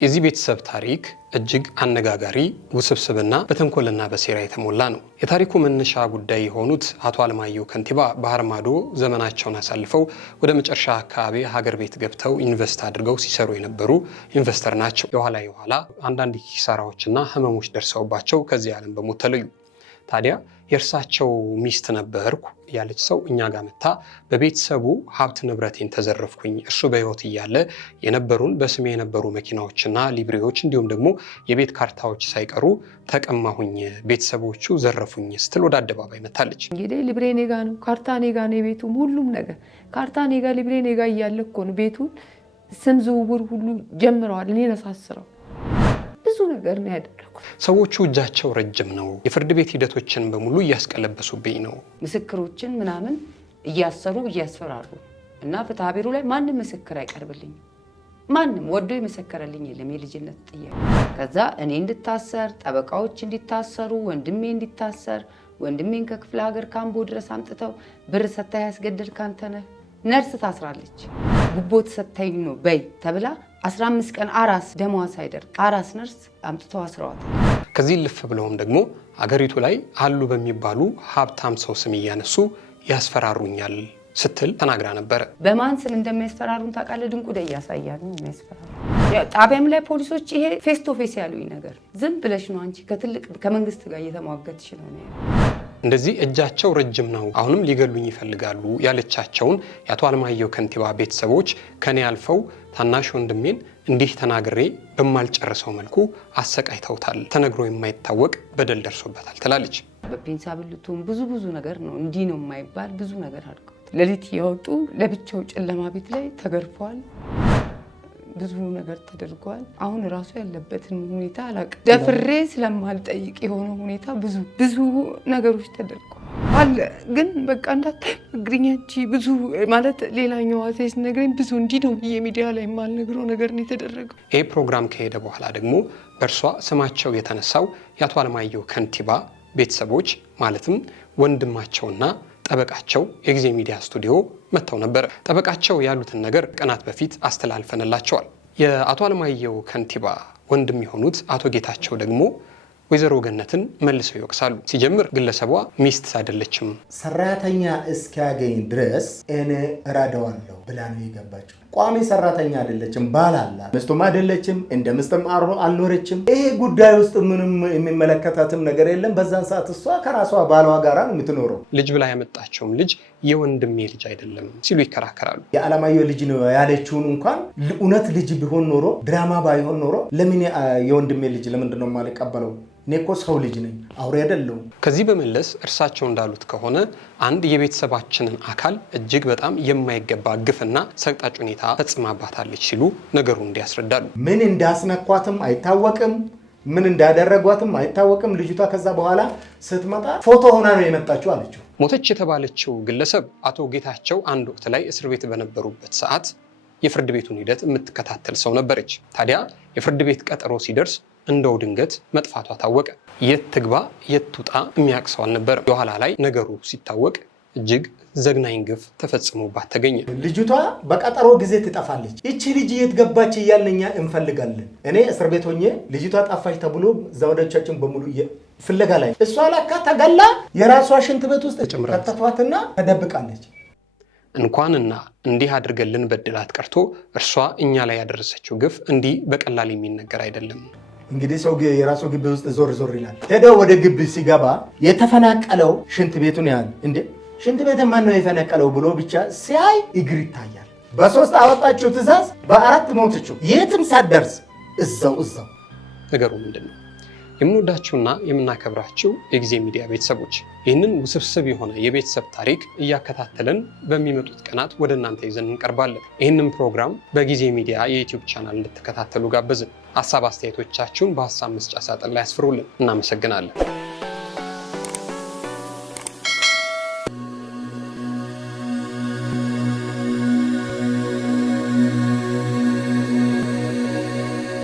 የዚህ ቤተሰብ ታሪክ እጅግ አነጋጋሪ ውስብስብና በተንኮልና በሴራ የተሞላ ነው። የታሪኩ መነሻ ጉዳይ የሆኑት አቶ አለማየሁ ከንቲባ ባህር ማዶ ዘመናቸውን አሳልፈው ወደ መጨረሻ አካባቢ ሀገር ቤት ገብተው ኢንቨስት አድርገው ሲሰሩ የነበሩ ኢንቨስተር ናቸው። የኋላ አንዳንድ ኪሳራዎችና ህመሞች ደርሰውባቸው ከዚህ ዓለም በሞት ተለዩ። ታዲያ የእርሳቸው ሚስት ነበርኩ ያለች ሰው እኛ ጋር መታ በቤተሰቡ ሀብት ንብረቴን ተዘረፍኩኝ፣ እርሱ በህይወት እያለ የነበሩን በስሜ የነበሩ መኪናዎችና ሊብሬዎች እንዲሁም ደግሞ የቤት ካርታዎች ሳይቀሩ ተቀማሁኝ፣ ቤተሰቦቹ ዘረፉኝ ስትል ወደ አደባባይ መታለች። እንግዲህ ሊብሬ ኔጋ ነው፣ ካርታ ኔጋ ነው፣ የቤቱም ሁሉም ነገር ካርታ ኔጋ ሊብሬ ኔጋ እያለ እኮ ነው ቤቱን ስም ዝውውር ሁሉ ጀምረዋል። እኔ ነሳስረው ብዙ ነገር ነው ያደረኩት። ሰዎቹ እጃቸው ረጅም ነው። የፍርድ ቤት ሂደቶችን በሙሉ እያስቀለበሱብኝ ነው። ምስክሮችን ምናምን እያሰሩ እያስፈራሩ እና ፍትሐ ብሔሩ ላይ ማንም ምስክር አይቀርብልኝም። ማንም ወዶ የመሰከረልኝ የለም። የልጅነት ጥያቄ ከዛ እኔ እንድታሰር፣ ጠበቃዎች እንዲታሰሩ፣ ወንድሜ እንዲታሰር፣ ወንድሜን ከክፍለ ሀገር ካምቦ ድረስ አምጥተው ብር ሰታይ ያስገደል ካንተነህ ነርስ ታስራለች። ጉቦት ሰታይ ነው በይ ተብላ 15 ቀን አራስ ደሟ ሳይደርቅ አራስ ነርስ አምጥተው አስረዋታል። ከዚህ ልፍ ብለውም ደግሞ አገሪቱ ላይ አሉ በሚባሉ ሀብታም ሰው ስም እያነሱ ያስፈራሩኛል ስትል ተናግራ ነበረ። በማን ስም እንደሚያስፈራሩን ታውቃለህ? ድንቁ ደይ ያሳያሉ ነው የሚያስፈራሩ። ጣቢያም ላይ ፖሊሶች ይሄ ፌስ ቱ ፌስ ያሉኝ ነገር ዝም ብለሽ ነው አንቺ ከመንግስት ጋር እየተሟገትሽ ነው። እንደዚህ እጃቸው ረጅም ነው አሁንም ሊገሉኝ ይፈልጋሉ ያለቻቸውን የአቶ አለማየሁ ከንቲባ ቤተሰቦች ከኔ አልፈው ታናሽ ወንድሜን እንዲህ ተናግሬ በማልጨርሰው መልኩ አሰቃይተውታል፣ ተነግሮ የማይታወቅ በደል ደርሶበታል ትላለች። በፔንሳ ብልቱም ብዙ ነገር ነው እንዲህ ነው የማይባል ብዙ ነገር አድርገው ሌሊት ያወጡ ለብቻው ጨለማ ቤት ላይ ተገርፈዋል። ብዙ ነገር ተደርጓል። አሁን ራሱ ያለበትን ሁኔታ አላውቅም። ደፍሬ ስለማልጠይቅ የሆነ ሁኔታ ብዙ ነገሮች ተደርጓል አለ። ግን በቃ እንዳትነግሪኝ አንቺ ብዙ ማለት ሌላኛው አሴስ ነግረኝ ብዙ እንዲህ ነው ብዬ ሚዲያ ላይ የማልነግረው ነገር ነው የተደረገው። ይህ ፕሮግራም ከሄደ በኋላ ደግሞ በእርሷ ስማቸው የተነሳው የአቶ አለማየሁ ከንቲባ ቤተሰቦች ማለትም ወንድማቸውና ጠበቃቸው የጊዜ ሚዲያ ስቱዲዮ መጥተው ነበር። ጠበቃቸው ያሉትን ነገር ቀናት በፊት አስተላልፈንላቸዋል። የአቶ አለማየሁ ከንቲባ ወንድም የሆኑት አቶ ጌታቸው ደግሞ ወይዘሮ ገነትን መልሰው ይወቅሳሉ። ሲጀምር ግለሰቧ ሚስት አይደለችም፣ ሰራተኛ እስኪያገኝ ድረስ እኔ እረዳዋለሁ ብላ ነው የገባችው። ቋሚ ሰራተኛ አይደለችም፣ ባል አላት። ሚስቱም አይደለችም፣ እንደ ሚስትም አልኖረችም። ይሄ ጉዳይ ውስጥ ምንም የሚመለከታትም ነገር የለም። በዛን ሰዓት እሷ ከራሷ ባሏ ጋራ ነው የምትኖረው። ልጅ ብላ ያመጣቸውም ልጅ የወንድሜ ልጅ አይደለም ሲሉ ይከራከራሉ። የአለማየሁ ልጅ ነው ያለችውን እንኳን እውነት ልጅ ቢሆን ኖሮ ድራማ ባይሆን ኖሮ ለምን የወንድሜ ልጅ ለምንድን ነው የማልቀበለው? እኔ እኮ ሰው ልጅ ነኝ፣ አውሬ አይደለሁም። ከዚህ በመለስ እርሳቸው እንዳሉት ከሆነ አንድ የቤተሰባችንን አካል እጅግ በጣም የማይገባ ግፍና ሰቅጣጭ ሁኔታ ፈጽማባታለች ሲሉ ነገሩን እንዲያስረዳሉ። ምን እንዳስነኳትም አይታወቅም፣ ምን እንዳደረጓትም አይታወቅም። ልጅቷ ከዛ በኋላ ስትመጣ ፎቶ ሆና ነው የመጣችው አለችው። ሞተች የተባለችው ግለሰብ አቶ ጌታቸው አንድ ወቅት ላይ እስር ቤት በነበሩበት ሰዓት የፍርድ ቤቱን ሂደት የምትከታተል ሰው ነበረች። ታዲያ የፍርድ ቤት ቀጠሮ ሲደርስ እንደው ድንገት መጥፋቷ ታወቀ። የት ትግባ የት ትውጣ የሚያውቅ ሰው አልነበረም። የኋላ ላይ ነገሩ ሲታወቅ እጅግ ዘግናኝ ግፍ ተፈጽሞባት ተገኘ። ልጅቷ በቀጠሮ ጊዜ ትጠፋለች። እቺ ልጅ የት ገባች እያልን እኛ እንፈልጋለን። እኔ እስር ቤት ሆኜ ልጅቷ ጠፋች ተብሎ ዘመዶቻችን በሙሉ ፍለጋ ላይ፣ እሷ ላካ ተገላ የራሷ ሽንት ቤት ውስጥ ከተቷትና ተደብቃለች። እንኳንና እንዲህ አድርገን ልንበድላት ቀርቶ እርሷ እኛ ላይ ያደረሰችው ግፍ እንዲህ በቀላል የሚነገር አይደለም። እንግዲህ ሰው የራሱ ግቢ ውስጥ ዞር ይላል። ሄደው ወደ ግቢ ሲገባ የተፈናቀለው ሽንት ቤቱን ያህል እንዴ ሽንት ቤት ማን ነው የፈነቀለው ብሎ ብቻ ሲያይ እግር ይታያል። በ3 አወጣችው ትእዛዝ፣ በ4 ሞተችው። የትም ሳትደርስ እዛው ነገሩ ምንድን ነው? የምንወዳችሁና የምናከብራችሁ የጊዜ ሚዲያ ቤተሰቦች ይህንን ውስብስብ የሆነ የቤተሰብ ታሪክ እያከታተልን በሚመጡት ቀናት ወደ እናንተ ይዘን እንቀርባለን። ይህንን ፕሮግራም በጊዜ ሚዲያ የዩቲዩብ ቻናል እንድትከታተሉ ጋበዝን። ሀሳብ አስተያየቶቻችሁን በሀሳብ መስጫ ሳጥን ላይ አስፍሩልን። እናመሰግናለን።